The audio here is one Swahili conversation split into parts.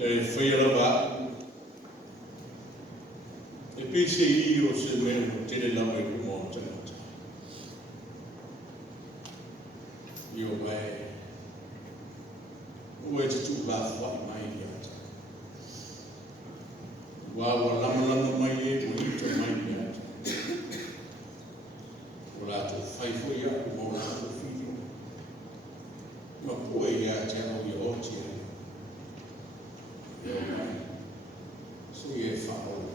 Whaiarawa e pese I o se mea mo tere lama I mo tangata. I o mai ua te tu la whai mai I ata. Wawa lama mai e o ito mai I ata. O la to whai fwoi aku mo la to whio. Ma pua I ata au I o tia. I o mai. So I e whao.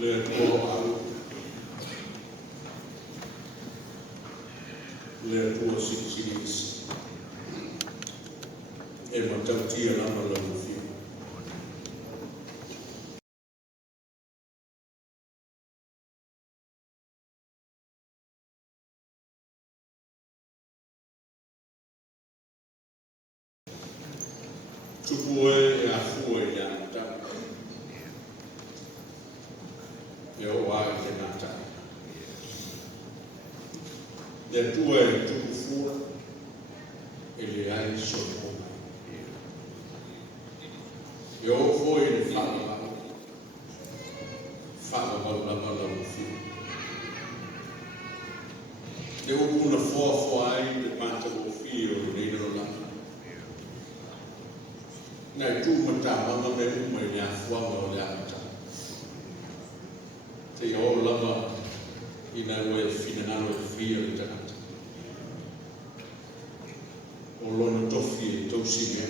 le ko au le tua sicilies e matautia lama la mufi tupue e afue ya ta e o wa ke nata le tue tupufua e le ai sopo e o foi le fala la mufi e o kuna foa ai te mata o fio le no la ngai tu mata mama me uma nya foa mo le ata te o lama ina we fina na no fio le tata o lono tofi to singe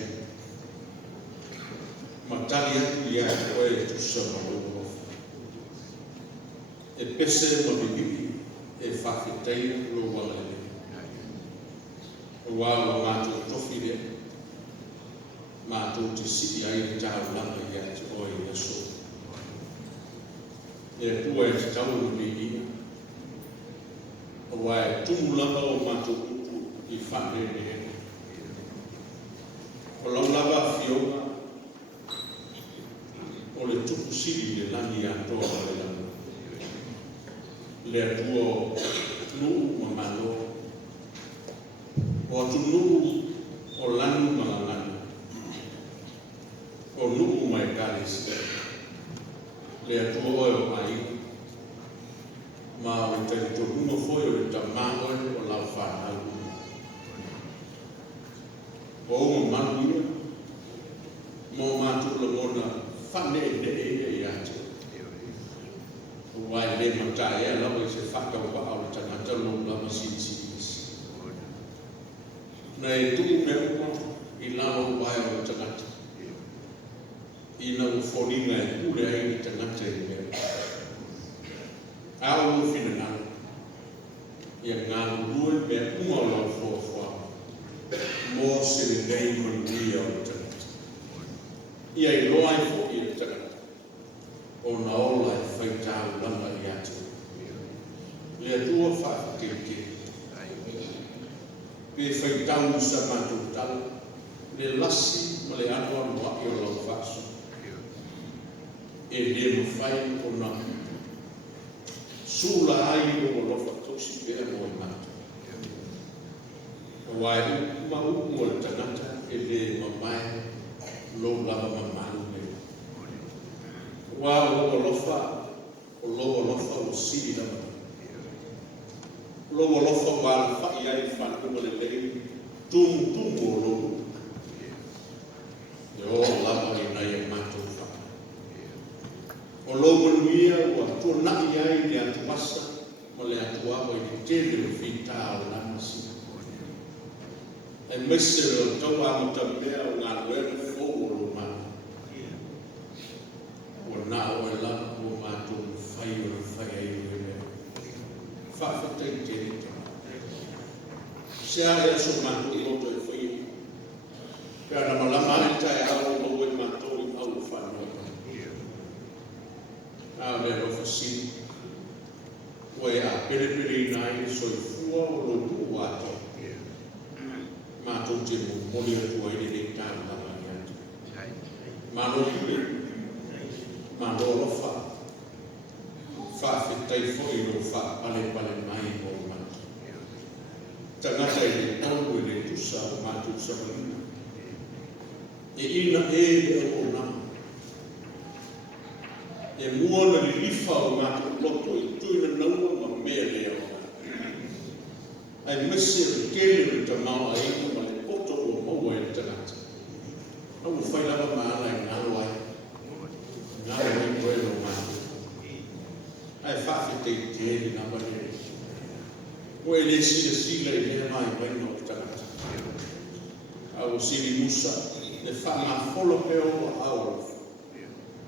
matali ya ko e tu sama o e pese mo bibi e fa fitai lo wala o wa ma tu tofi le ma tu ti si ai ta lama ya ti o e so e tu e ta o ni o wa tu lama o ma tu i fa le o la lava fio o le tupu sili le lani a toa le lana le atuo nuu mamalo o atu nuu o lanu malangana o nuu mai kalisi le atuo o mai ma o te tokuno foi o le tamao o la whanau o manu mo matu le mona fane de e ate wai le mata e la we se fata o ba o tana talo la masisi na e tu me o I la o wai o tana I na o forina e kule ai tana te a o fina na ia ngā lue me uma o la fo mo se le nei manuia o tana ia I loa I fo I tana o na ola I whaitau lama I atu le atua whaakeke pe whaitau sa matu tala le lasi ma le anua noa I o lau whaasu e le mawhai o na sula ai o lofa tosi pēr mo I matu wai ma umu o tanata e le mamai lo lava mamanu me wa o lofa o siri lava lo lofa wa fa ia I fa ko le le tum o lo e o lava I na ia matu fa o lo mia wa tu na ia I le atu masa mo le atu wa I tele o fita o la masi e mese o tau a matamea o ngā wera fōro ma. O nā o e lana o mātou whai o whai ai o e leo. Whawhatai te rita. Se a ea so mātou loto e whai. Pea na malama e tai au o e mātou I au whanau. A lea o whasini. O e a pere nai so I fua o lo tu wātou. Mātou te mōmoli atua I le tāna lama I atu. Māno iwe, māno alofa, whawhetai fōi no pale mai o mātou. Tangata I le tau I le tusa o mātou samarina. E ina le o nama. E muona li lifa o mātou loto I tuina naua ma mea lea o ai mese le kele le tamau ai ma le poto o maua e tanata. Au whai lava maana I ngalo ai. Ngalo ai koe no mātou. Ai whawhetei te eri na mare. O e le sila I lea mai mai no tanata. Au siri musa, le whama wholo peo o au.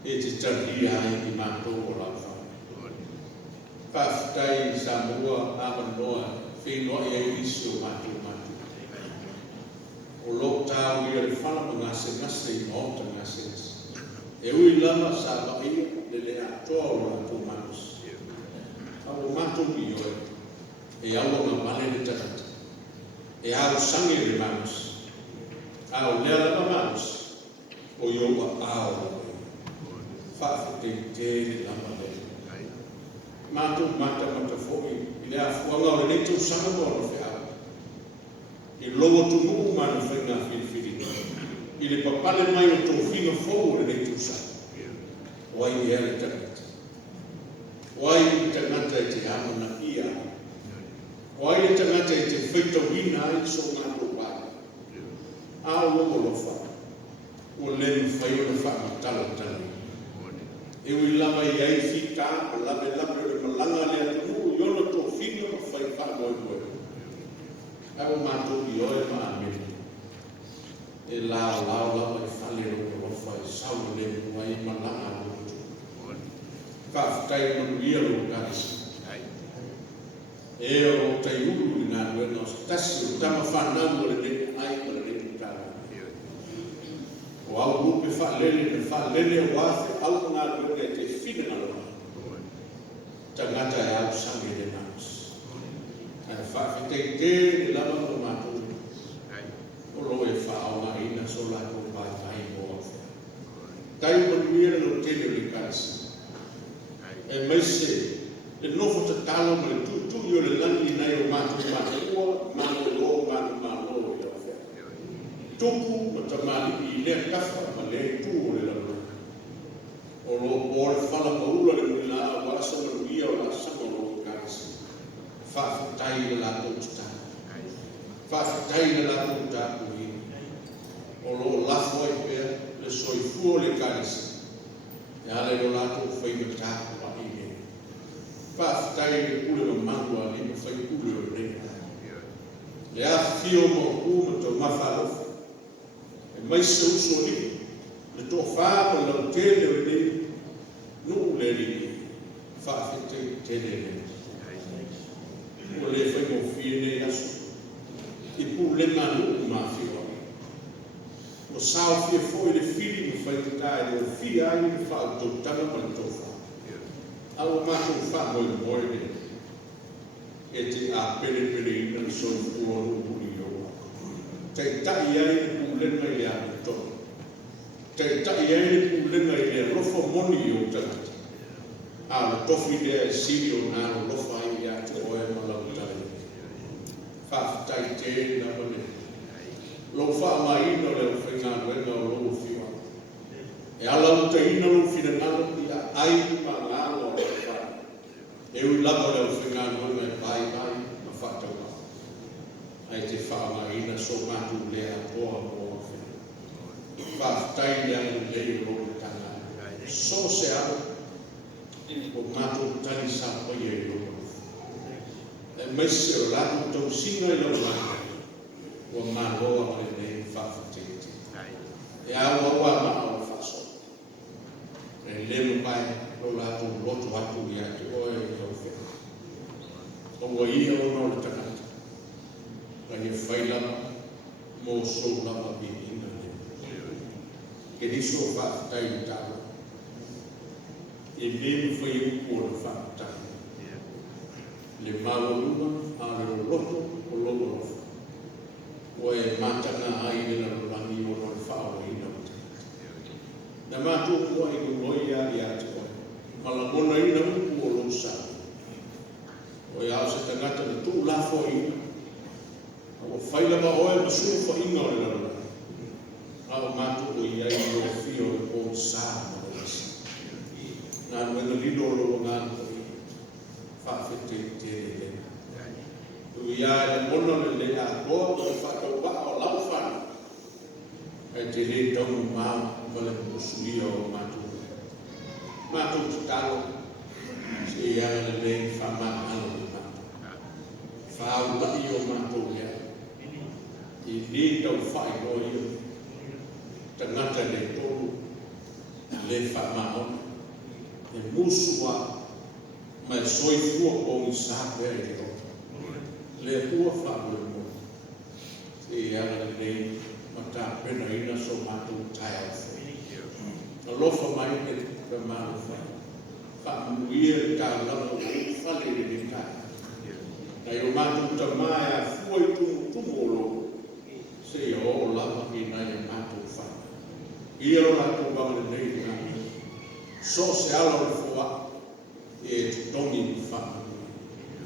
E te taria ai I mātou o lau whai. Samoa, Amanoa, whenua e au isi o mātou mātou. O lo tāu ia le whala ma ngase I maota ngase. E ui lama sa maia le atoa o mātou manos. Au mātou I oe, e aua ma male le tatata. E au sange le manos. Au lea lama manos, o ioa au. Whawhite te lama le. Mātou mata fōi, I lea fuanga o le neitau sanga mo no whiau. I logo tumu mana whainga whiriwhiri. I le papale mai o tō whinga fōu o le neitau sanga. Wai I ere tangata. Wai I tangata I te amana ia. Wai I tangata I te whaita wina ai so ngā tō wai. Ao logo lofa. O lemu whai o le whamatala tala. E ui lama I ai whita, o lame o le malanga le atu, I ono tō whina o whai whamoe moe. Au mātou I oe ma amene. E lao lama I whale o lofa I sauna le mua I malanga o lotu. Whawhitai manuia o karisi. E o tai uru I ngā nuena o stasi o tama whanau o le nene ai ma le nene tāra. O au rupe whalele o afe au ngā nuena te whina na loa. Tangata e au sange le nās. Ai whawhitai te lama o mātou. O lo e whao ngā ina so lako mai mo afe. Tai manuia no tele le karisi. E maise, e nofo ta talo ma le tutu I o le lani nei o mātou ua, mātou lo, mātou I o whea. Tuku ma ta mali I lea kafa ma le tu o le lana. O lo o le whala maula le mui la a wasa ma luia o la sama o kāsi. Whawhitai le lako tutā. Whawhitai le lako tutā kui. O lo lafo ai pēr, le soifua le kāsi. E ale o lako whaima tāku. Whawhitai le kule ma manua ni ma whai kule o rena. Le a whio mo kuma tō mawharofa. E maise uso ni, le tō whāpa lau tele o ni, nuu le rini, whawhitai tele le. O le whai mo whiene aso. I pū le manu ma whiwa. O sao whia fōi le whiri ma whai katai o whia ai ni whao tō tana ma le tō whā. Au mātou whamoe moe ne. E te a pere ina so fua rupuri o. Te tai ai pūlena I a tō. Te tai ai pūlena I le rofa moni o tangata. A le tofi lea e siri o nā o rofa ai a te oe malau tai. Whawhitai te na mane. Lo wha maina le o whainga nuenga o lo whiwa. E ala o te ina lo whina ngalo I a ai ma ngalo o le wha. E ui lama le o whinga nuenga E bai ma whataua. Ai te wha maina so mātu lea toa mo o whi. Whawhitai lea le o lo tanga. So se au. O mātu tani sa oie I lo. E meise o lato tau singa I lo langa. O mā loa le nei whawhitai. E awa ma au whaso. E lemu pai lo lato loto atu I atu oe I au whea. O wa ia o no le takata. Ka ia whailama mō so lama bi ina le. Ke niso whaatai I tāma. E lemu whai upu o le whaatai. Le mawa luma a le loto o loto lofa. O e matanga ai le na rangi o no le whaawa ina o te. Na mātua kua I ngoi a I ati oe. Malamona ina upu o lo sa. O e au se tangata na tū lafo ina. O whailama oe ma sufa ina o le lana. Au mātua o iai o whio o sa ma o isi. Nā nuenga lino o lo ngāna o i. Whawhete te le. Ui ia e mona le le a toa o whakau waka o lau whana. E te le tau māu ma le musuia o mātua. Mātou te talo, se ia le le whamāhana o mātou. Whāu lai o mātou lea. I le tau whai o ia. Tangata le tolu, le whamāhana. E musua, mai soifua o i sape e le o. Le ua whaue mo. E ala nei mata pena ina so matu tai au whai. A lofa mai e ka manu whai. Whaamuia e ka lama o whale e ni tai. Nei o matu ta mai a fuai tumu o lo. Se ia o lama ki nai e matu whai. Ia o lako wangale nei nai. So se ala o le fua e tongi ni whai.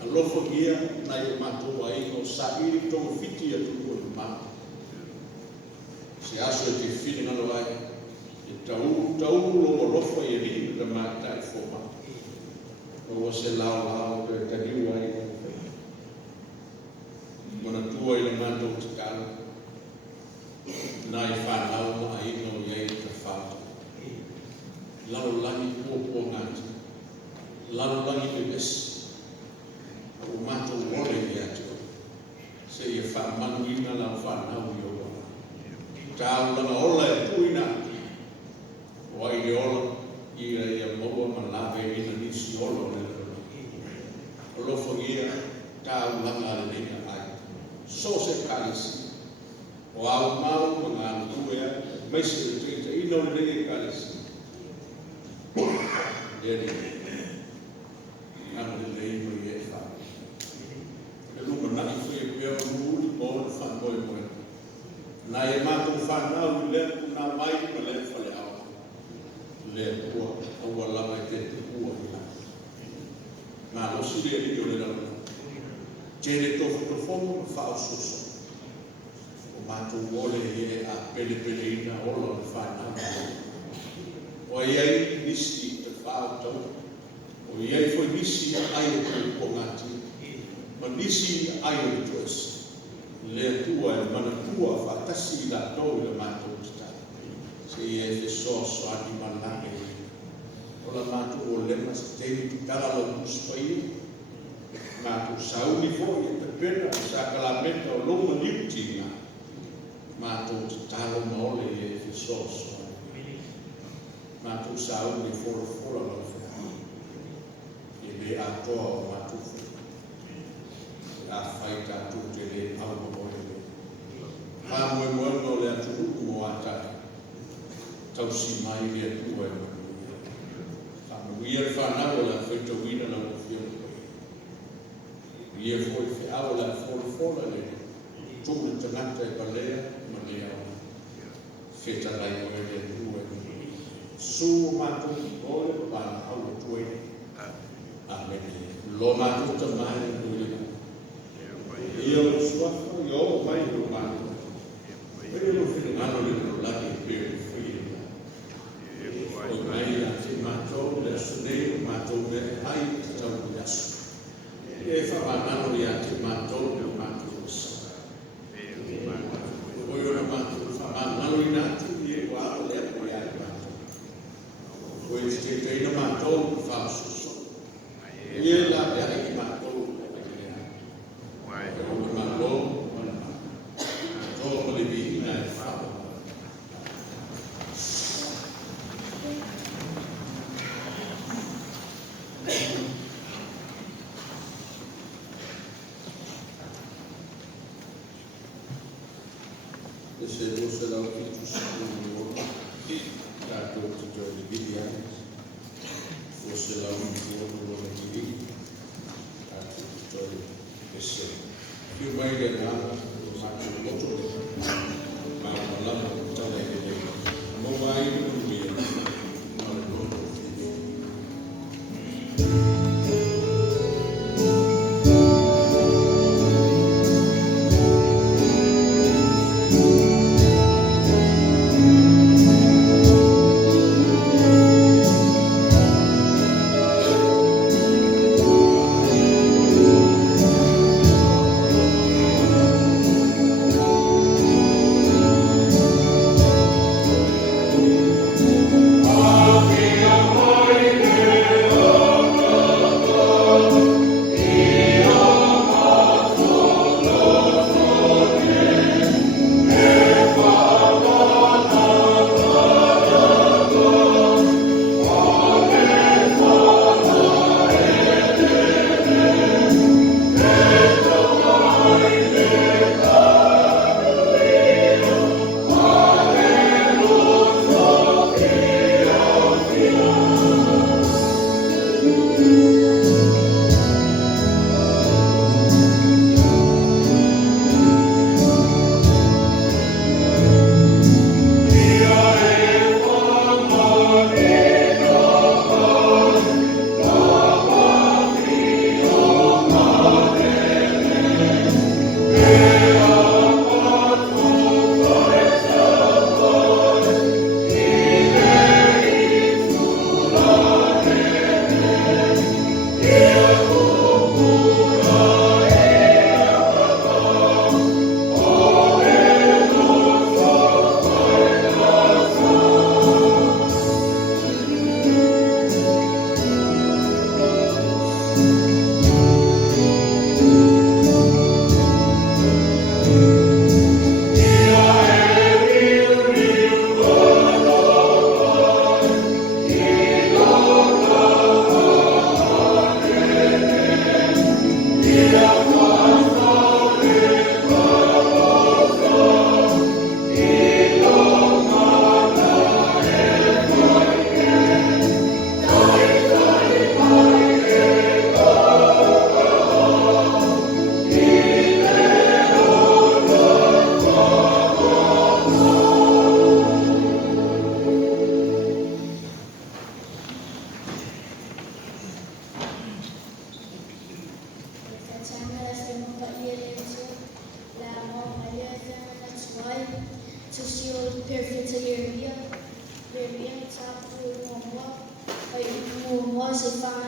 A lofa ia nai o matu a ingo sa iri tongo fiti a tuku o matu. Se aso e te whini ngalo ai. E tau lo lofa i ri le mata e fua. O se lao e taniu ai. Mana tua i le matu te kala. Nai whanau ma a ino i ei te whata. Lalo langi pua ngati. Lalo langi te mesi. O matu wole i atu. Se ia whamanu ina la whanau i o wana. Tau langa ola e tuina. O ai le ola i ia moa ma lawe ina nisi ola le rana. O lofo ia tau langa le ina ai. So se kalisi. O au mau ma ngā nuea, maisi e tuita ino le kalisi. Dere, ngāna le ino i e wha. E luma naki whi e pia o mūri mō le whanoi moe. Nā e mātou whanau i lea kuna mai ma lea whale au. Lea kua, aua lawa e te kua i la. Ngā osi lea ino le rana. Tere tofu tofomu ma whao suso. Matu wole e a pele ina ola le whanau. O iei nisi te whao tau. O iei foi nisi ai o ngati. Ma nisi ai o tuas. Le tua e mana tua whatasi la tau le matu tata. Se iei te soso ati manake. O la matu o lema se teni ki kala la muspai. Matu sauni foi e te pena sa kalamenta o loma liuti ngā. Mātou te talo maole e te soso. Mātou sau ni fora la whea. E le atoa o mātou whea. A whai tātou te le au maole le. Hā moe moe no le atu mo atai. Tau si mai le atua e moe. Ka muia whanau la whaita wina na mo whia moe. Ia foi whea la fora le. Tūna tangata e balea. Feta lai o e tua ni. Su matu ole pa au tua ni. Amen. Lo matu ta mai tua ni. Ia o suafa i o mai lo matu. Pere lo fina ngano ni lo laki pere fina. O mai a te matu le sune matu me ai tau ni asu. E fa ngano ni a te matu le matu sa. O yo matu Nalo inatu i e wao lea koi ai mātou. Koe te teina mātou ku whaususo. Ie la e ai ki mātou e lea. E o me mātou mana mātou o le vihina e whao. Se você não tem o seu para que o teu dividir, você não tem o dividir, para que o teu receba. E o mais é nada, o saco do outro, para falar com o teu dividir. Não vai no dia, não é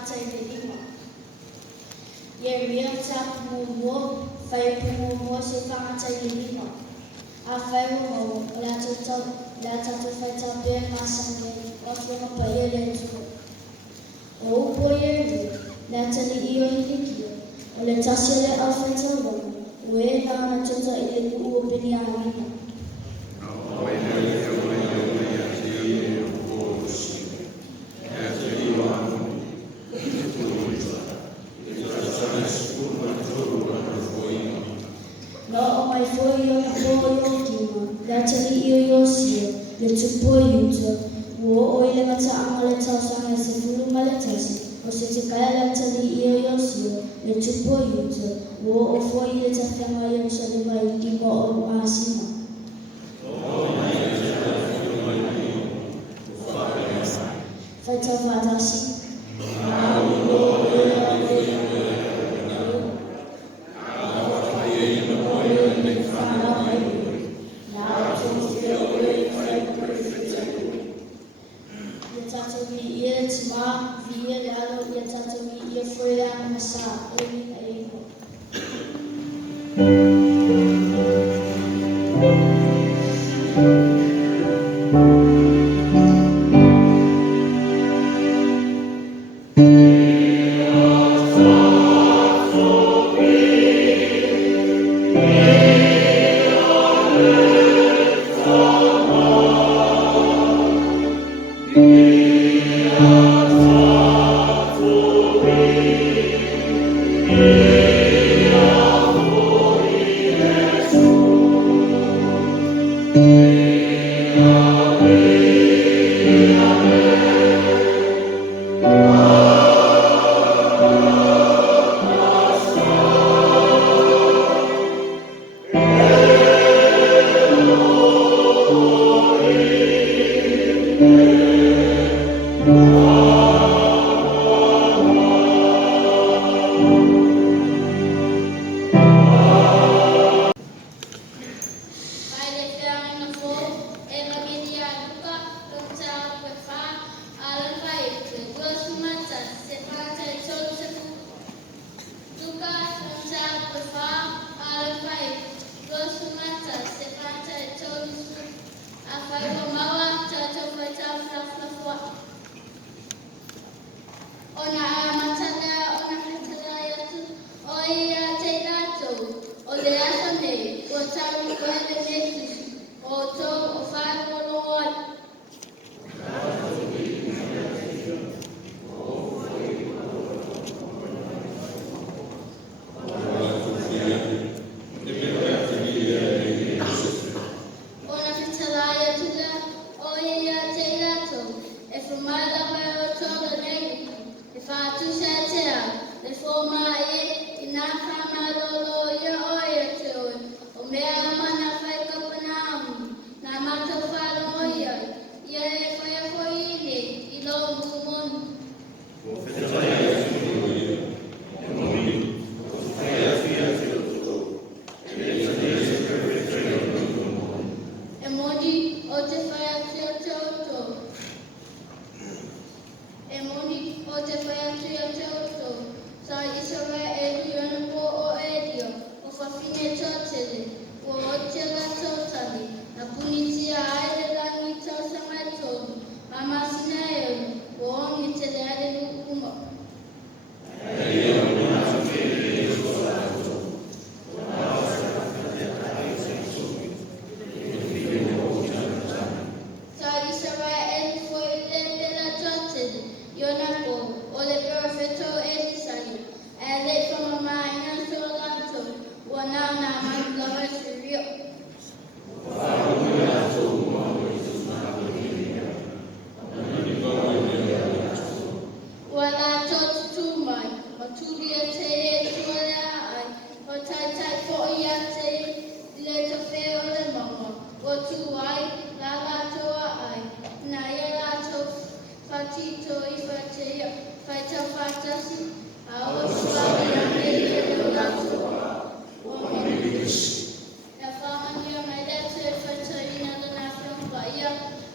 whātai me lima. Ia ria tapu mua, whai pungo mua se whātai me lima. A whaiwa mau, o la tatu whai tapea māsane, o whenga pa ia le tuko. O upo ia ri, la tani i o i likia, o le tasi le au whai tauwana, o e hana tuta i le kuu o pini a wina. No o mai foi o na po o kima, la tani i o i o sia, le tupo i uta, o i le mata anga le tausanga se fulu ma le tasi, o se te kaya la tani i o i o sia, le tupo i uta, o foi le tawhanga i o sa le mai ki mo o maasima. Fai tau whātasi.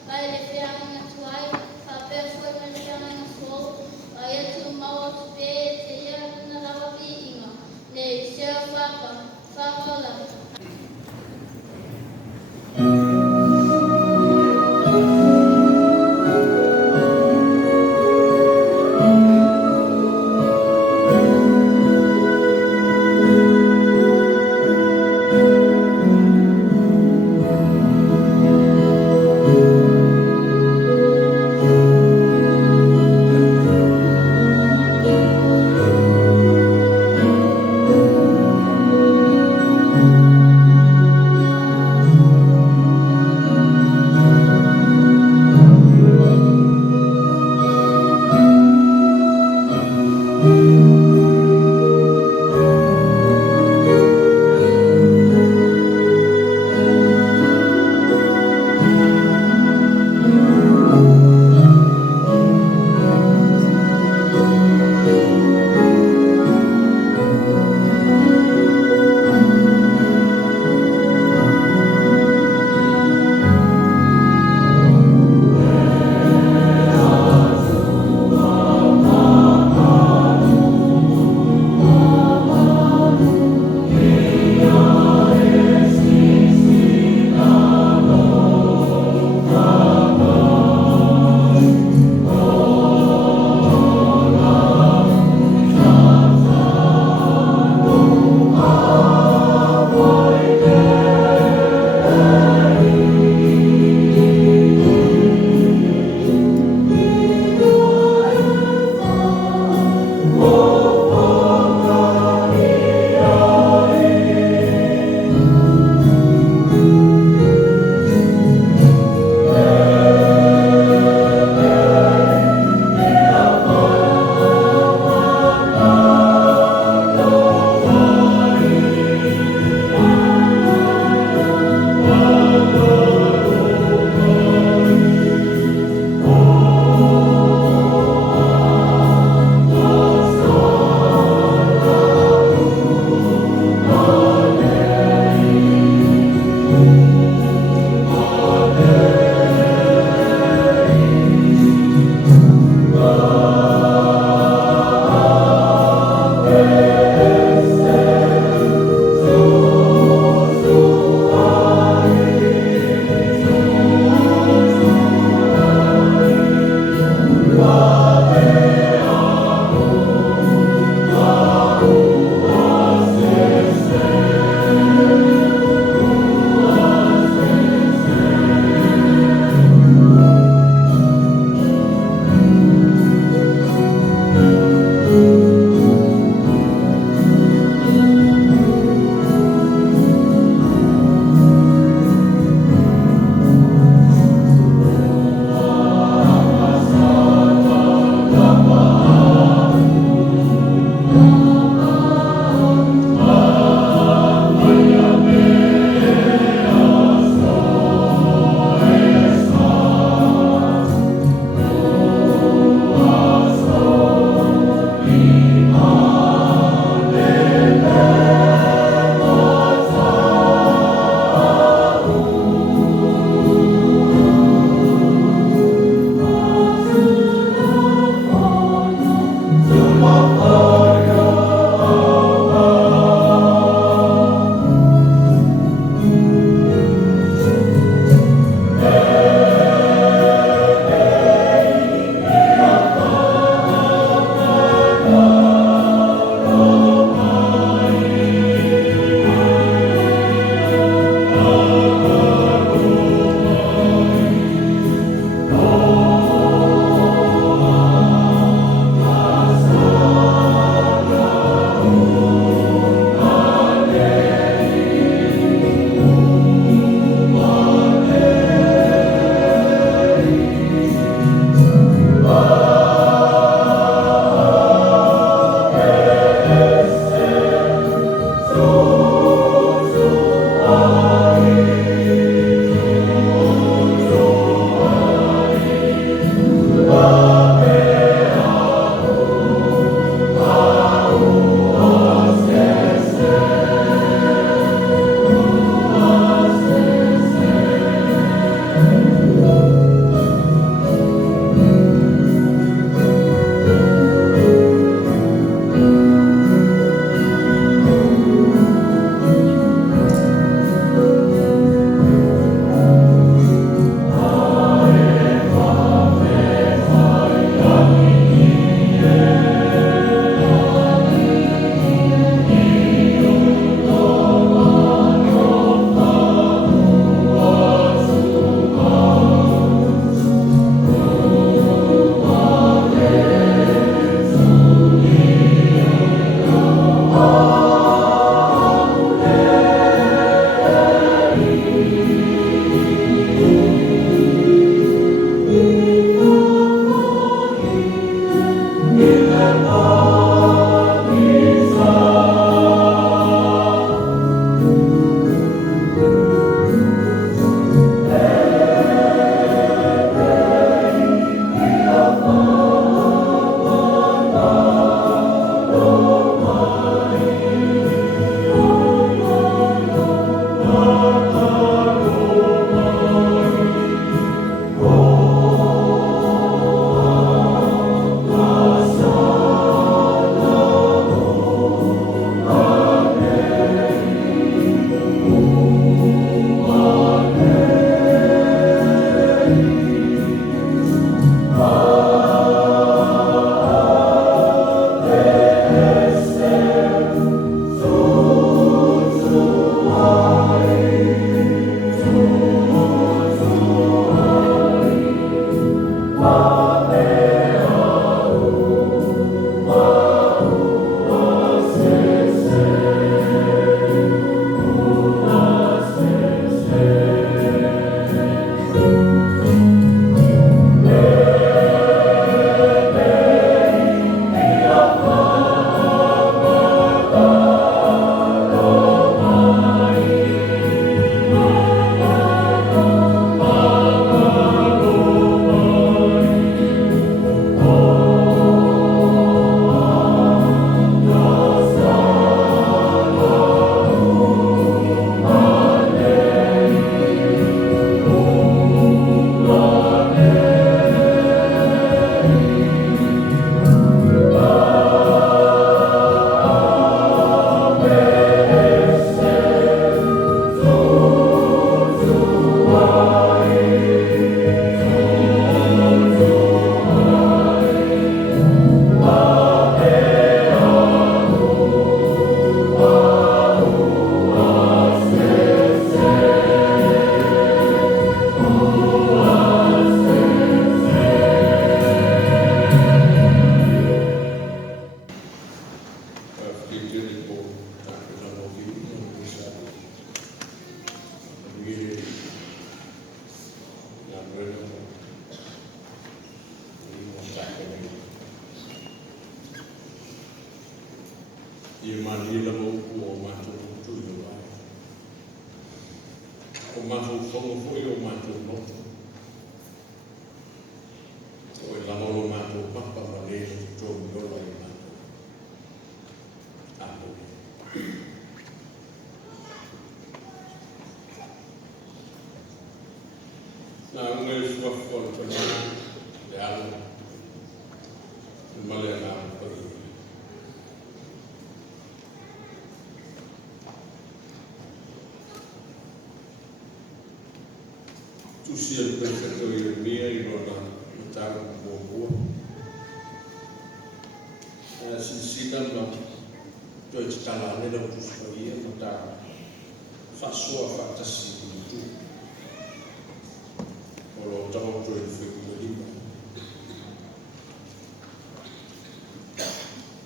Vai le fianga tuai, fa per foi me fianga fuoco, vai tu mau whakaala. kiri po tak kena lagi bisa begini yang berada di masa ini ia mandi lalu kuo matu tu juga o matu fongo foi o matu noto o la molo matu papa mane tu yola i matu apo na ngai suafo tona de ala male na pa tu sia perfetto Jeremia in una metà buon si dama tu stava nella storia ma fa sua fantasia tu o trovo il figlio di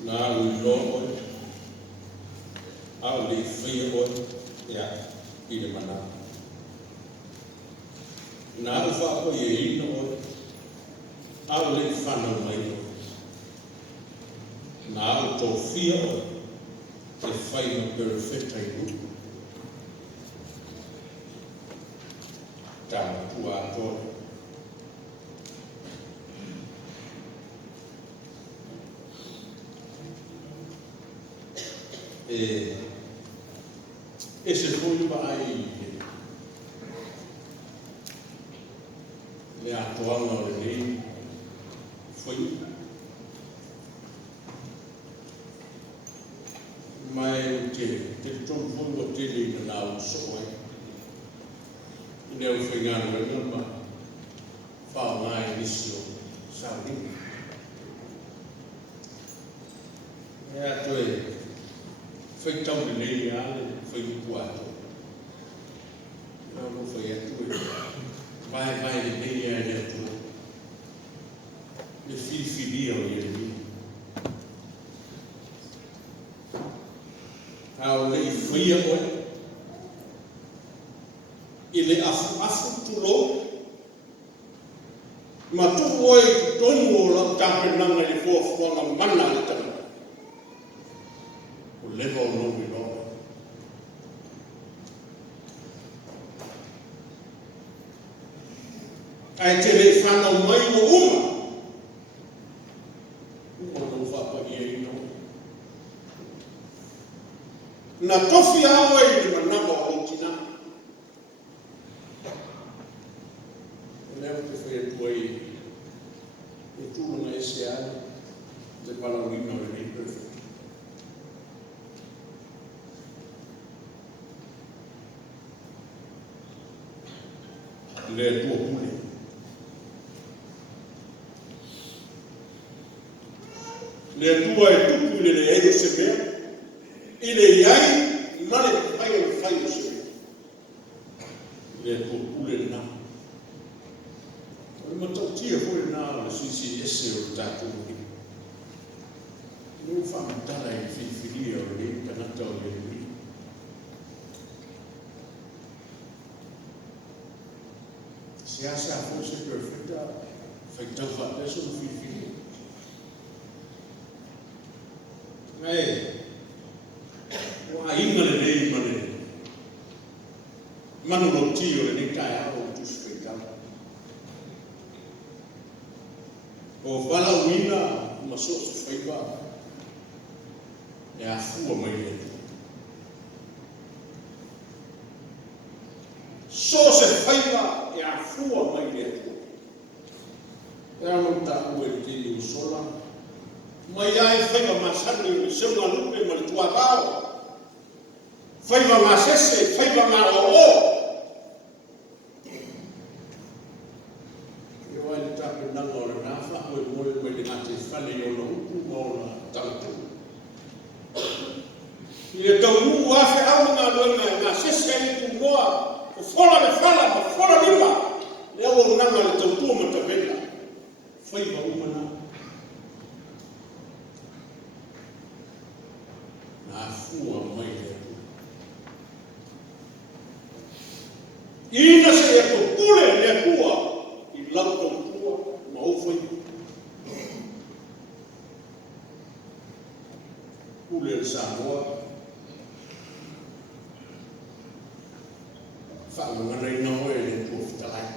na lo au li figlio ya ile mana na ufa ko ye ino au le fano mai na to fio e fai no perfetta i ta tua to e se foi vai le atuanga o le foi mai te tom foi o te le na o so ai ne o foi ngana le ma fa mai nisio saudi e atoe foi tão de le ale foi o quatro não foi atoe vai de meia de tudo le filia o Jeremia ao le fria o ele afu tulo ma tu oi tonu la tapenanga le fofo na mana le tana o leva o nome no ai te le whanau mai o uma no whapa i e ino na tofi awa i ni manama o tina o leo te whai atua e tūrunga e se ale te palawina o e perfect le atua hule le tua e tupu le e se mea ile iai male fai o se le tupu le na o matau tia hoi na o sisi ese o tatu no fa matala e fifiria o le kanata o le lui se asa a forse perfecta fai tau fa adesso no fifiria wa inga le nei mane manu lo tio le nei kai ao tu sfega o vala wina ma so sfega e a fu mai le so se faiva e a fu mai le e a non ta u e ti sola mai ai faiva masani o se una lupe ma tua bao faiva masese faiva ma o eu ai tape na ngora na fa o mo le ngate fale yo no ku mo na tanto e tau mu afe au na lo na sese ni tu moa o fora le fala ma fora lima le o na le tau tu ma ta bela faiva uma na na fua mai le ina se e pule le pua I lauto pua ma ofai pule le Samoa whaangana I nao e le pua fitalai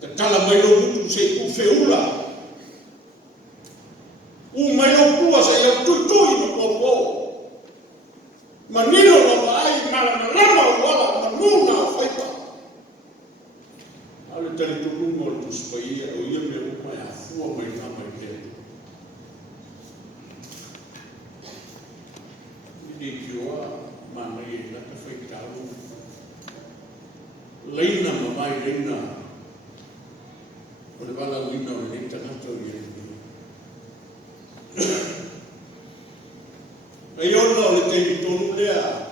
ka tala mai lo mutu se u feula u mai lo pua se ia tutui no popo manilo no ai malama wala manuna faipa ale tali tu lungo tu spaia o ia me o mai afua mai na mai ke ni kioa manai na ka faita leina mai leina o le wala wina o le tangata o ia ai ona o le tei tonu lea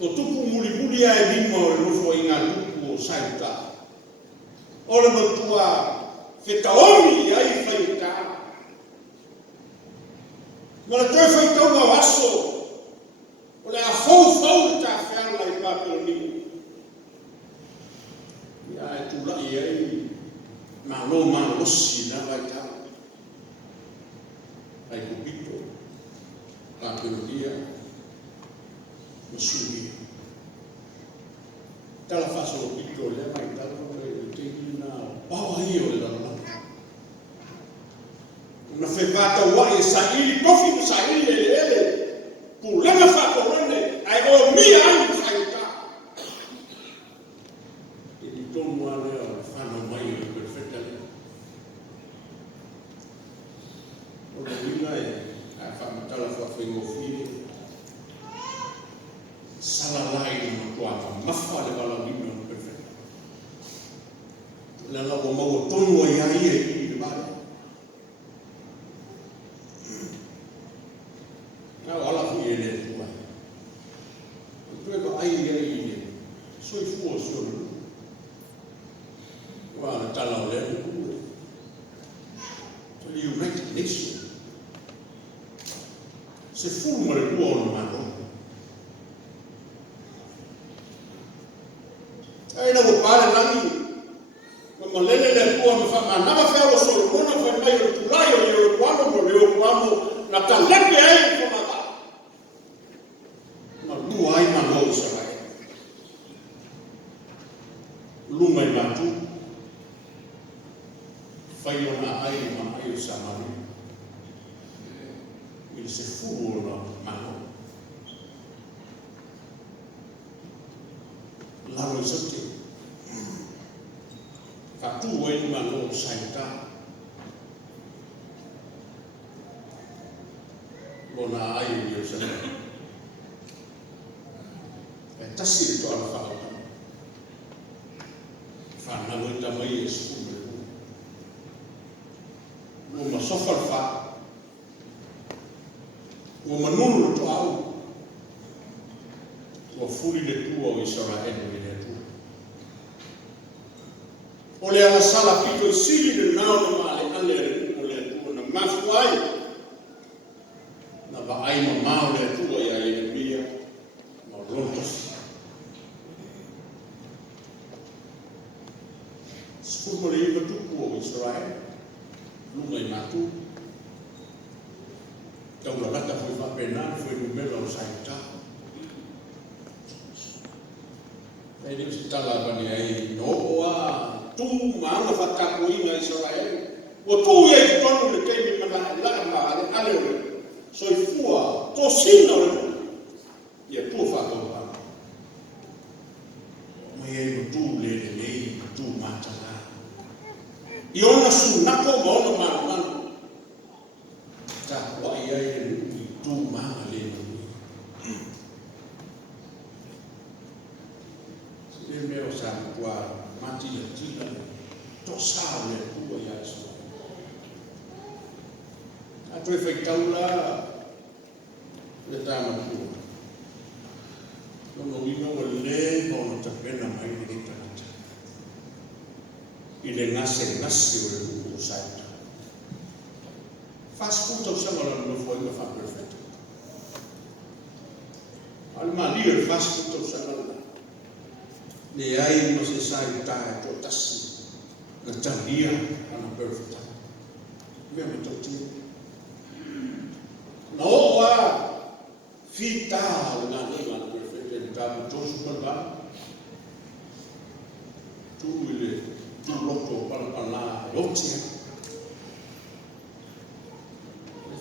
o tupu muli a e lima o le nofo I ngā tupu o saita o le matua whetaomi ai whaita ma le toi whaitau ngā waso o le a fau ta whianga I Papiloni ia e tulai ai ma losi na waita ai kupito Papiloni Masuri tala faso pito le mai tala le tegina bawa io le dalla una febata wa sai tofi sai le pu le fa ko ne ai o mi ai faita e di tono ale fa no mai perfetta o le vina e fa tala fa fengo fili salalai no tuata mafa le wala wino perfetto le la wo mo tonu ai ai e bale na wala fu ele tua tu ai ai soi fu so wa tala le to the United Nations se fu mo le buono ma ai na pare nani ma lele le pua me fa na ma fa o so bona fa mai o tulai o kwano mo le o kwamo na ta lepe ai ko ma lu ai ma no sa ai lu mai ma tu fa io na ai ma ai sa ma il se fu no ma no la lo sotti fa tu e ma no saita bona ai io sa e tasi to ala fa na lo ta mai e su no ma sofa fa o manulu to au o fuli le tua o Israele le tua o le ala sala pito sili le nao na male ale o le tua na mafuai na ba ai ma mao le tua ia le mia ma rontos skurmo le iba tupu o Israele lunga I matu tau la lata foi fa pena foi numero o saita e ni tala bani ai no wa tu ma na fa ka ko ina Israel o tu ye tonu le ke mi mana la ma ale so fua to sino ye tu fa to ba mo ye tu le tu ma tala I ona su na ko mo no ma ta wa ye tu ma le le meo sa kwa mati le tila to sa le tua ya so a tu fe taula le tama tu no vino le no ta pena mai ni ta I le ngase o le sa Fast food of some of them for the perfect. Almalia fast food of some of them. The eye was inside diet or tassi. Natalia and a perfect time. Remember to you. No, Fita na neva perfect and tabu tosu palba. Tu loco palpala lotia.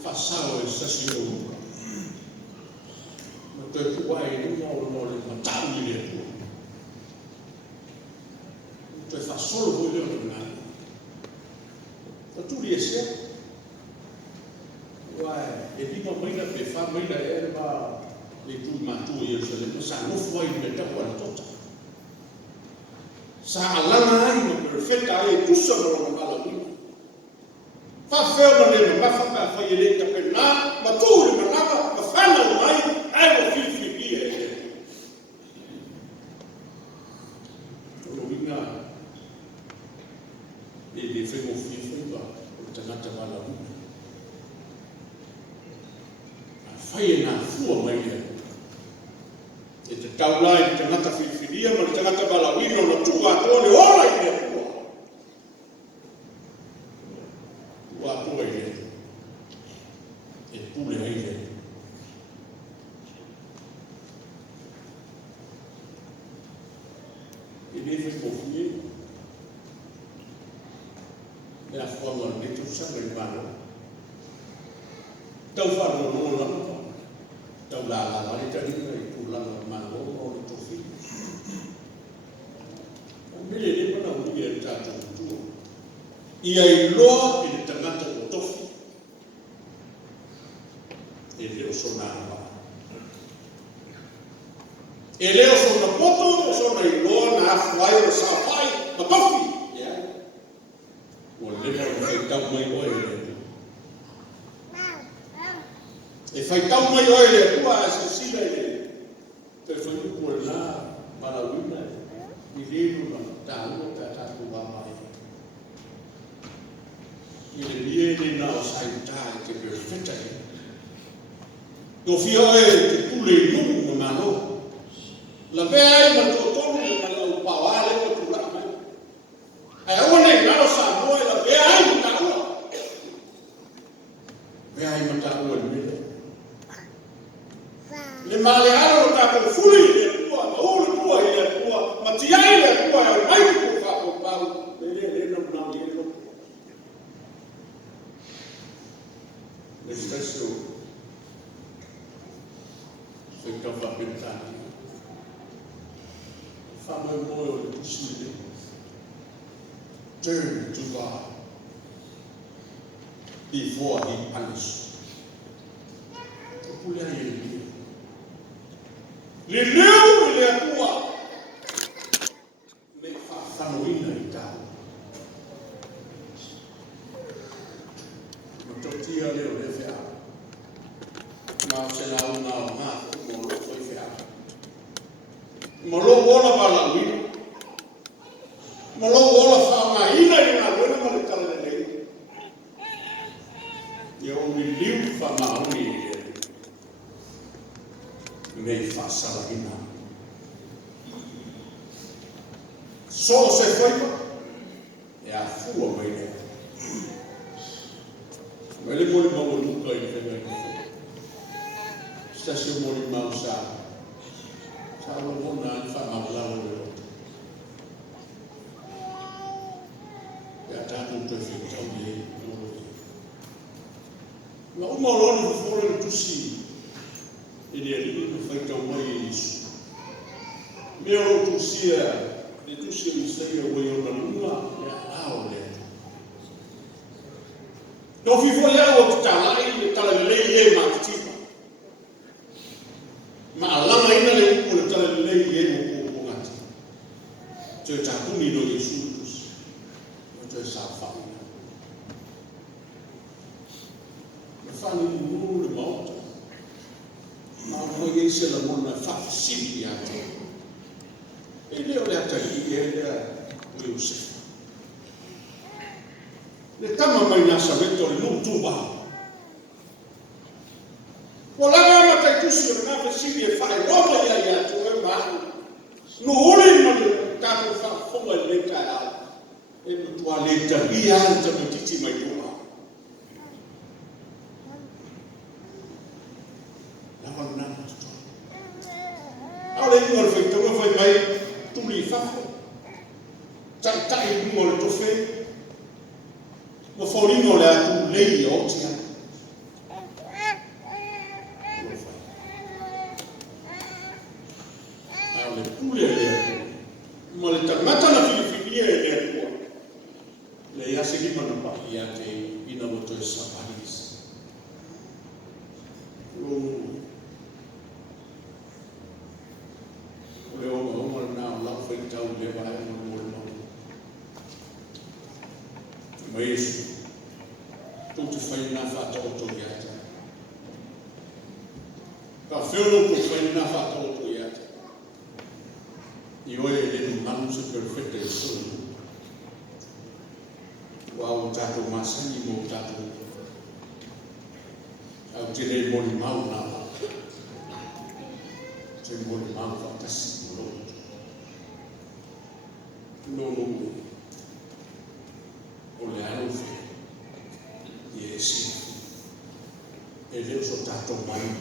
Fasao e sasio. No te kuai no le matau ni le tu. Te fasolo voi le na. Tu riesce? E dico mai per far mai la erba le tu matu io se le sa no fuori me ta quanto. Sa alla mai perfetta e tu sono una balla qui. Fa ferma le ma fa fa ele ta per na ma tu le ma fa mai ai lo fi lo vinga e le femo fi va tanata balla qui. Fai na fua mai le. E te taulai te ngata whiwhiria, ma te ngata balawino na tua tōne ora i le pua. Tua toa i le. E pule ai le. E le whi kofie. E a whanga le tu sanga i mana. Tau wharo no lana. Tau la wale tari i tu lana mana o le tofi. O mele le mana ui e tata utua. Ia i loa i le tangata o tofi. E leo sona awa. E leo sona poto, sona i loa na afuai o sa whai, ma tofi. O le mara kai tau mai oe le. E fai tau mai oe le tua a se sila e te fai upo e nā parawina i leru na tāua ta tāku wamai. I le lie le nā o sai tāe te perfeta e. Tō fia oe te tule i nungu ma mano. La vea ai ma tō tonu ma lau pawale o tu rame. Ai aua nei nā o sa moe la vea ai ma tāua. Vea ai ma tāua i mele. Le male ara o tātou fuli i le pua, ma ure pua i le pua, ma tiai le pua e o mai ku whako pau, me le no nau i e no. Le stesio, se ka whapentani. Whamoe moe o le tusile. Turn to God before he punishes. Pulea i le pia. Le leu i le atua me whanoina i tau. Ma totia leo le whea. Ma se la una o ngā mo lo foi whea. Ma lo wona wala wina. Ma lo wona whaonga ina i ngā wena ma le tala le lei. Ia o li liu whamaoni i le. Me fasala ina. Solo se foi e a fua mai le. Mai le mori mau tuka i whenga i. Stasio mori mau sa. Sa lo mona i whamawalao le o. E a tātou tui whetau i e. Ma umaroni fore le tusi. E le alini no fai tau mai e isu. Mea o tusia, le tusia misaia wai o na lunga, le ao le. No fifo leo o te talai, le talalei e mātitima. Ma alanga ina le upo le talalei e mo kōpongati. Tue tākuni no Yesu tusi. O tue sa whaina. Le whani nunu le maota. Ma mo ye se la mona fa sili ya te. E leo le ata i e le o Iosef. Le tama mai na sabeto le nutu wa. Wala nga tayo tusi o nga pasili e whae roma ia tu e mahu. No uri ma le kato whafonga le kai au. E no tua le tahi anta me titi mai tua. Lawa nana tua. Au le inga le whaitonga whai mai tuli whafo. Tai bungo le tofe. Mo whauringo le atu lei o tia. Pule le ma le tangata na Filipinia e le atua le ia se lima na pahi ia te ina moto e Saparis o le oma na o lau whaitau le vai o le mau ma Yesu tōtu whaina whata o tō iata ka whiono ko whaina whata o tō iata I oe le manu se perfecte e sonu. Wa o tato masani mo tato. Au te le moni mau na wa. Te moni mau whakasi mo loto. No. O le alo fe. I e si. E leo so tato manu.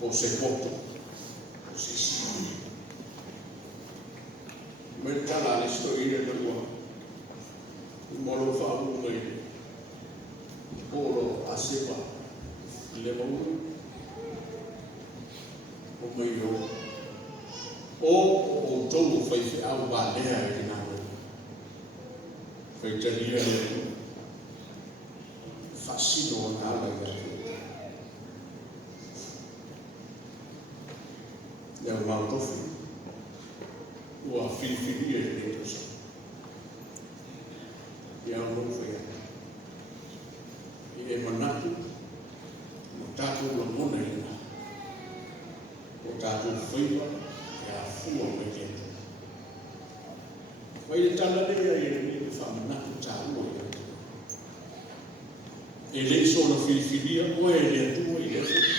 O se poto. O se si. Mertala le storia de lua. Molo fa uno oro asepa le mau. O mai o todo fai au ba lea e na. Fai talia le fascino na ala ya. Ya mau tofu. Ua whiwhiria e te tosa. Ia o whea. I e manatu, mo tātou la mona ina. O tātou whaiwa, e a fua me te tu. Wai e tala lea e ni whamanatu tā ua i atu. E le so na whiwhiria, o e le atua i le whea.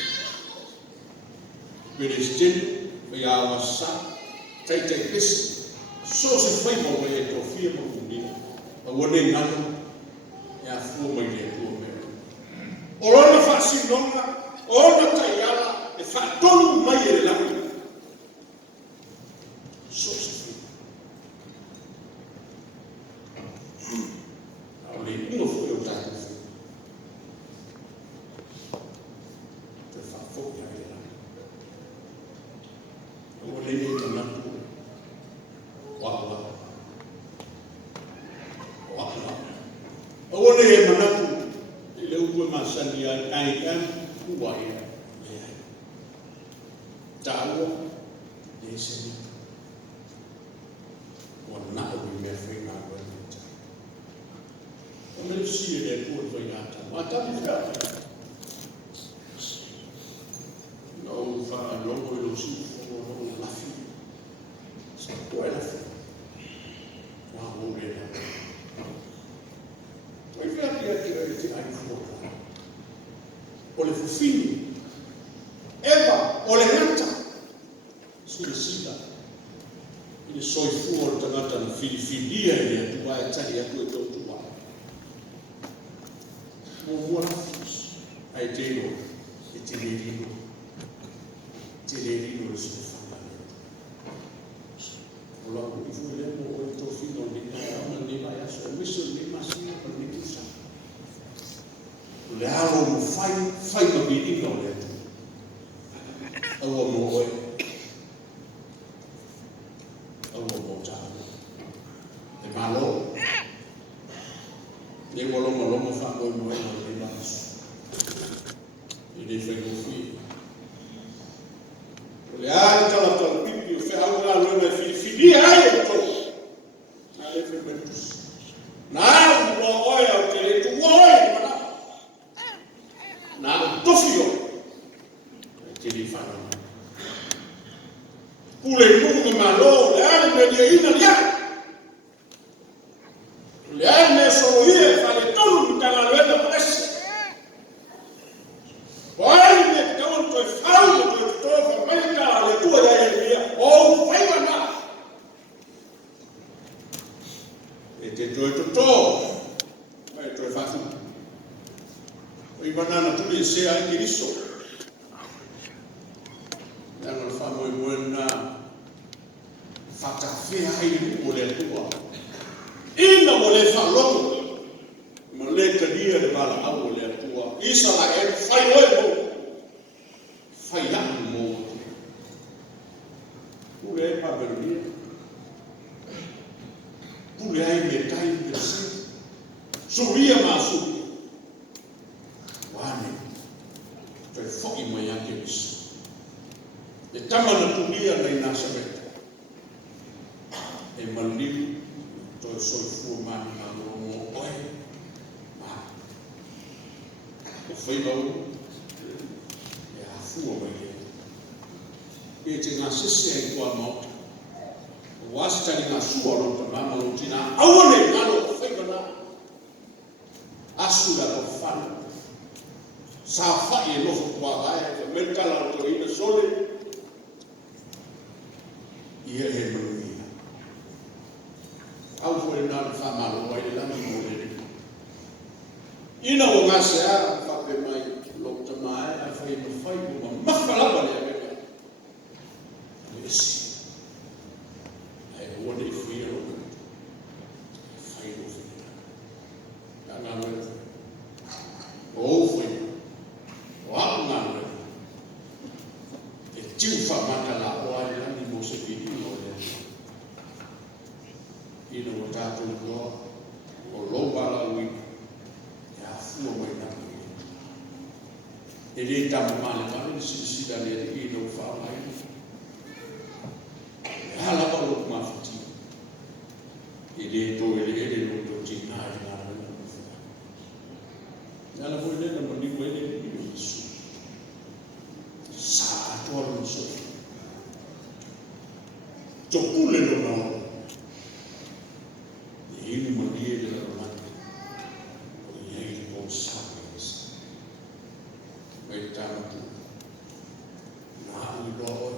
Pere stenu, e a wasa, tai pesi, so se fai mo mai e to fia mo kunia. A wane ngano, e a fua mai le tua mea. O rona whaasi nonga, o rona tai ala, e whaatonu mai e langi. So se fai. Au le ingo fui o tātou fui. Te whaafokia e langi. O le ne tanatu. O le e manatu I le ua masani ai ua e tāua e seni o nao I mea whainga ua nita o me si e le ua whaingata o atami whia no wha longo I lo si o longo lafi sa koe lafi wa o me lafi o le fufini, eva, o le ngata, suicida, I le soifua o le tangata na Filifinia I le atua e tahi atu e tau tua. Mua lafus, ai te ino, e te le rino le sofanga. O lau I fu le mo o e tofino ni kaama ni mai aso, e miso ni masina pa ni tusa. Le alo mo fai ma biringa o le atu. Aua mo oe. Aua mo tāna. E malo. Ne waloma whakoi mo e o le masu. I le whai mo fui. O le ale tala pipi o whi au ngā luna whiwhiri ai e tō. Nā le whi metus. Nā ua oe au te le tu oe mana. Nā tofio. Te li whanau. Pule nunga malo, le ale me lia ina lia. Le ale me solo ie, whale tonu ni tanga luena presi. banana tuli se ai kiriso. Nang fa mo buena fatafia ai mo le tua. Ina mo le fa loto. Mo le kadia de bala au le tua. Isa la e fai mo. Fai ya mo. Pule pa berni. Pule ai me kai de si. Suria masuk. Wani. Kai foki mo ya ke bis. E tama na tulia na inasa beta. E maliu to so fu man na mo oi. Ma. O foi lo. E a fu o mai. E te na sese ai tua mo. O wasi tani na sua ro ta mama o tina. Awane malo foi bana. Asula o fana. Sa fa e no kwa ai merkala o ina sole. Ia e manuia. Au foi na famalo ai la mo le. Ina o ngase a fa pe mai lo ta mai a foi no foi mo mafala ba le a. Esi. Ai o ne foi o. Foi o. Ana no. O foi. O ana. E tiu fa makala o ai la ni mo se vidi no le. Ina o tatu no o lo bala wi. Ya fu mo ina. E le ta male male si da le ina o fa mai. Hala ba lo ma futi. E le to ele no to tina na na. Nala foi le na ni ko ele ni su. Sa to no so. Tokule no na. Ele mania de la romana. E ele com sabes. Vai estar na. Na o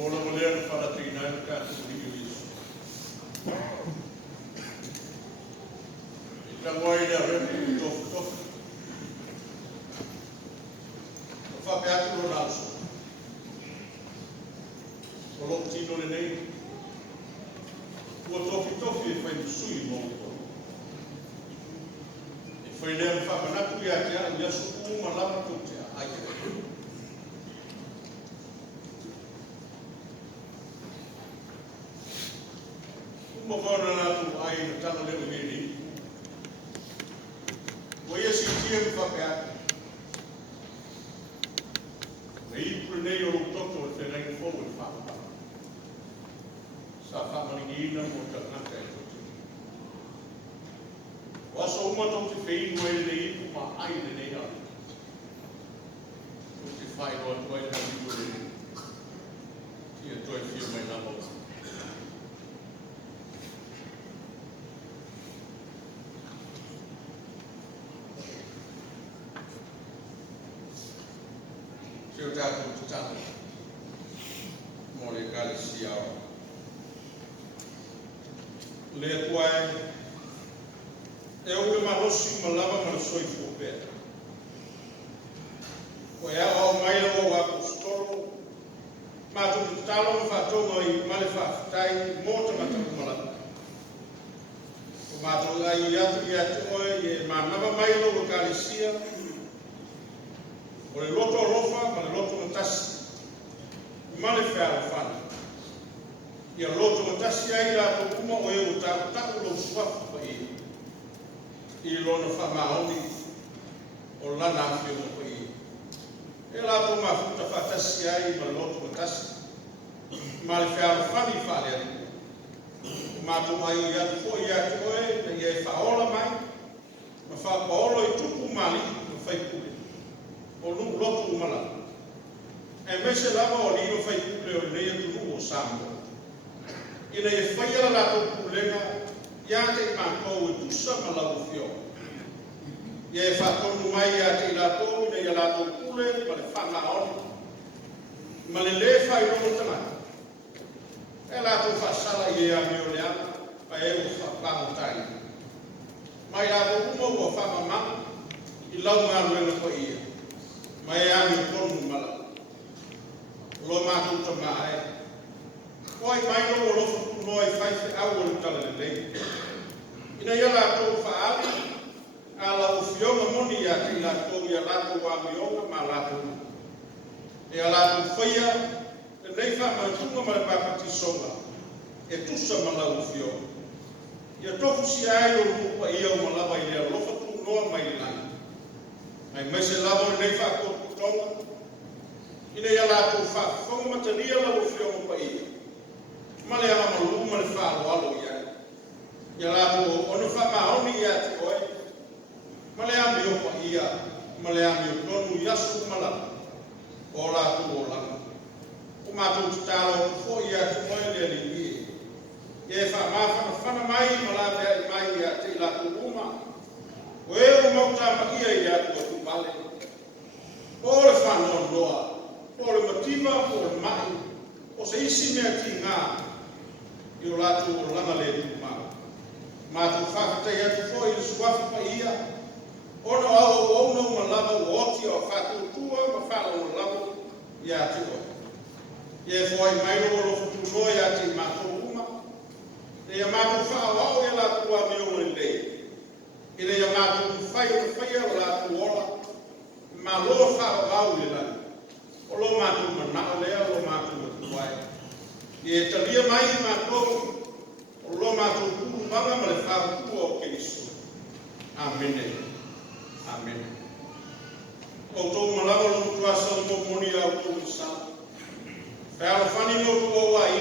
Mola molea para treinar o cara do isso. Então agora ele é tof. O Fabiato Ronaldo. O tino neném. O tofi foi no sui mongo. E foi nem Fabiato ia suku uma lava tudo ai. Uma vona lá no ai no talo leu ele. O ia sentir o Fabiato. E por nem o toco foi nem fogo de fama. Sa menina mo na kai. Waso uma tong te fei no ele nei uma ai de nei ala. O te fai no to ai na vivo ele. E to ai fio mai na mo. Eu já estou tentando moricar esse ao ler qual eu que marosi malava marosoi fupé o é ao mais o apostolo mas o talo fatou aí malefatai monta mata malava o mato aí ia oi manava mais o galicia o loto rofa ma loto mtas male fa fa ia loto mtas ai la to kuma o eu ta lo swa fa i lo no fa ma oni o la na fi mo fa i e la to ma futa fa tas ai ma loto mtas male fa ni fa le ma to mai ia fo ia to e ia fa ola mai ma fa olo i tupu mali fa i o nu lotu umala. E mese lava o lino fai kule o leia tunu o sambo. Ina e fai ala lato kulenga, ia te mankou e tusa ma lau fio. Ia e whakonu mai ia te lato, ina ia lato kule, ma le whanga oni. Ma le le fai rono tamata. E lato whasala i ea meo leana, pa e o whapango tai. Mai lato uma ua whanga mama, i lau maruenga ko ia. Mai ami kono mala lo ma tu to mai oi mai lo lo no ai fai au o tala le ina ia la to fa ali ala o fioma moni ya ki la to ia la ko wa miona ma la to e ala tu faia nei fa ma tu ma pa pa ti songa e tu sa ma la o fioma ia to fu si ai o pa ia o ma la vai le lo fa tu no mai la ai mese lavo nei fa ko tonga ina ia la to fa fo matania la o fio mo pai male ama malu male fa walo ia la to ono fa ma oni ia te oi male ami o pa ia male ami o tonu yasu mala o la o ma to talo fo ia te moi le li e fa ma mai mala mai ia te la to uma o e mo ta ma ia to vale ora fanno loa ora motiva ora mai o se isi me tinga io la tu la male ma tu fa te ia tu foi sua fa ia ono au ono ma lava o ti o fa tu tua ma fa o lava ia tu e foi mai lo tu no ia ti ma tu uma e ma tu fa o ia la tu a meu le ele ia ma tu fai la tu ola ma lo fa au le la o lo ma tu na le lo ma tu vai e talia mai ma to o lo ma tu ku ma ma le fa ku o ke isu amen amen o to ma la lo tu asa mo moni au tu sa fa lo fani no tu o ai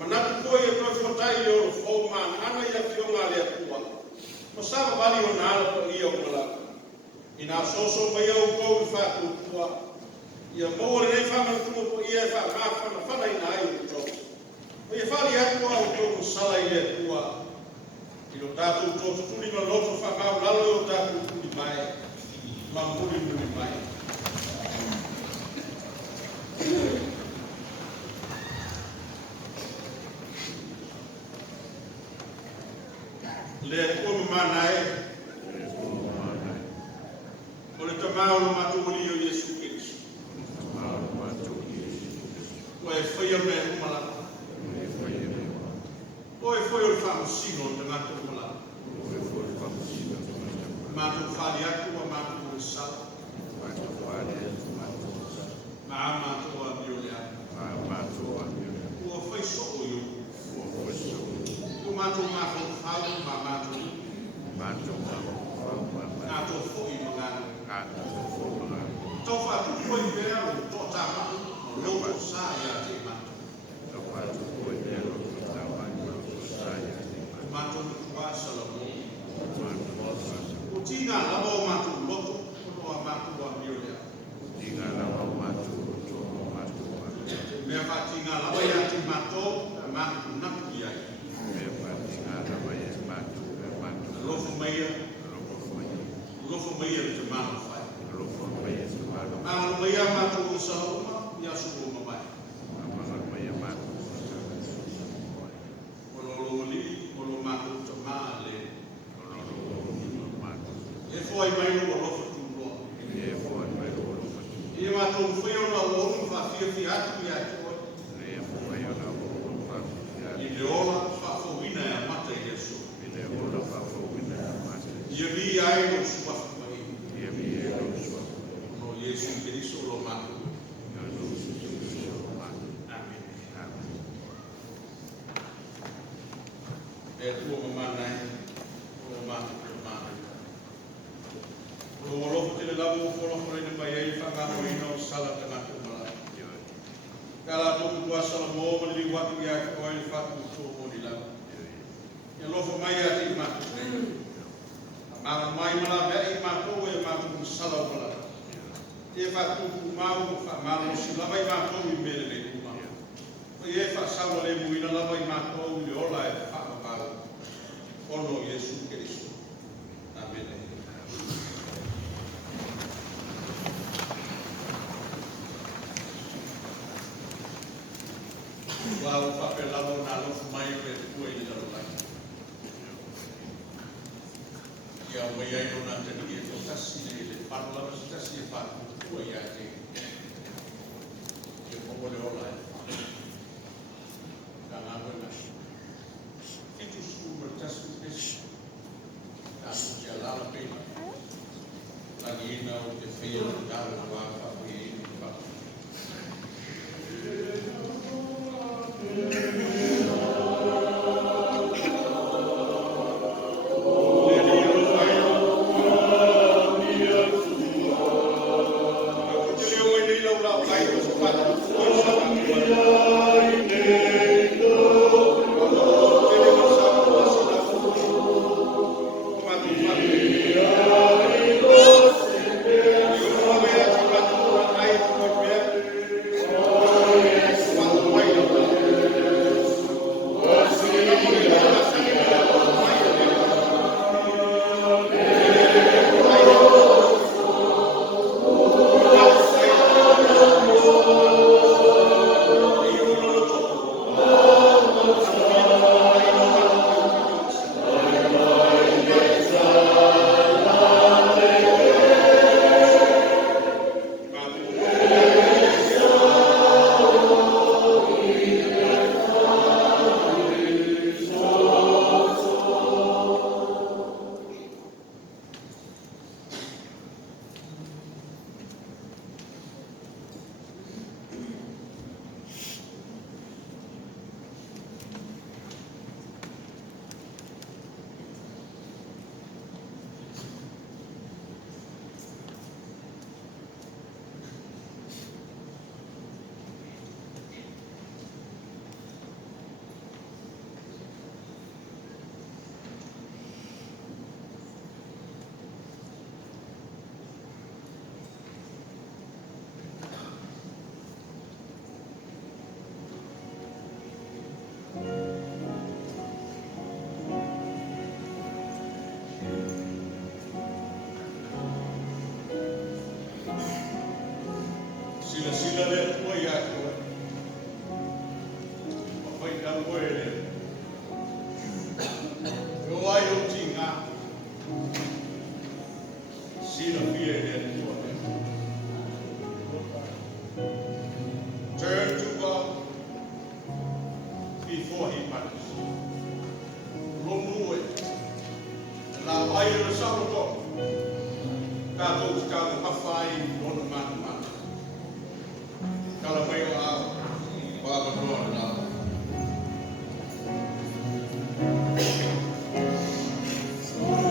ma na tu ko e to fo tai o fo ma ana ia fio ma le tu mo sa vali o na lo ia o la ina soso mai au ko fa tu tua ia mo le fa ma tu ko ia fa ma fa ina ai to o ia fa ia tu au to sala ile tua i lo tatu to tu ni ma lo fa ma la lo tatu tu ni mai ma mu ni mai Le kua mana e. O le tamau lo matuli o Yesu Kristo. O e whaia me umala. O e whaia o le whamusino o te ngata umala. Mātou whāri atu a mātou o sala. Mā mātou a miolea. Ua whai soko yo. Ua mātou mātou whāu mā mātou. Mātou whoi magana. Tau whātu koi mea o tō tāma. O loko sā ia te mātou. Mātou ni kua sala mō. O tina lava o mātou loto. Kono a mātou a miolea. Mea whātinga lava ia te mātou. A mātou naku i ai. Lofo meia. Lofo meia te mātou whai. Mātou meia mātou o sahauma. Ia suko o mawai. O lolo li. O lo mātou te maa le. E fwai mai o lofo tūroa. E mātou whio na onu whawhiawhi atu i atu. I le ola whawhawina e amata i Yesu. Ia mi ai o suwafu mai. No Yesu Keriso lo mātou. E tua mamanai. O mātou o mātou. O lofo te le lamu o wholofo rene mai ei whangamo ina o sala te ngatu malai. Kala toku kua sala mō mani li watu i aki o ai whatu tō mōni lau. Ia lofo mai a te mātou nei. Māma mai mala mea i mātou e mātou sala o mala. E whatu ku māu o whamalo si lava i mātou i mele nei kumau. Ko i e whasawa le muina lava i mātou i ola e whamamau. Ono Yesu Keriso. Amen. Wau whapelalo nā lofu mai pe kua i lalo lai. Ia mai ai no nā tani e tō tasi nei le whanalawa si tasi e whātu kua i ai te. Ia mongole ola e. Ka ngā koe mai. Fitu skuma tasu pesi. Ka tukia lala pena. Lagi ina o te whia o tāra wā whapu i ina whapu. Why don't you sauro to. Tātou ki kāu hawhai mona mata mata. Kala mai o ao, o a matoa na nāma. Oh,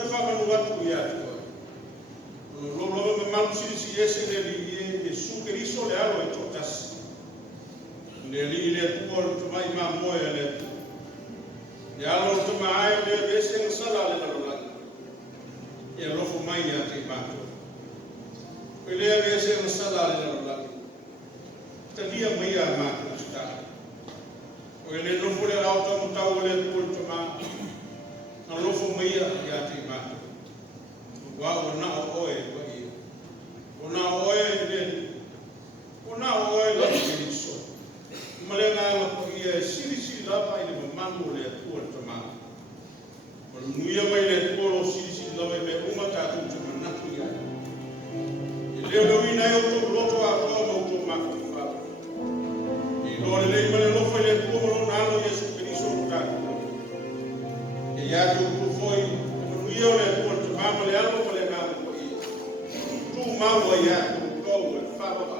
tu whamanu atu i atu. Lolo me malu si ese le su que riso le alo e totas. Le li le tuol tu mai ma moe le. Le alo tu mai le ese en sala le la. E lo fu mai ati mato. Ele ese en sala le la. Tania mai a mato sta. O ele no fu le auto mutau le tuol tu ma. Na lo fu mai ati mato. Wa ona oe wa i. Ona oe le ni so. Male na ko i siri la pa i le manu le tuol tu ma. O nuia mai le tuol siri la me uma ta tu tu na tu ya. I le ina yo to loto a to mo to ma ku fa. I lo le male lo foi le tuol na lo Yesu Cristo ta. E ya tu foi nuia le tuol tu ma le algo le na ko i. Tu ma wa ya tu ko fa ba.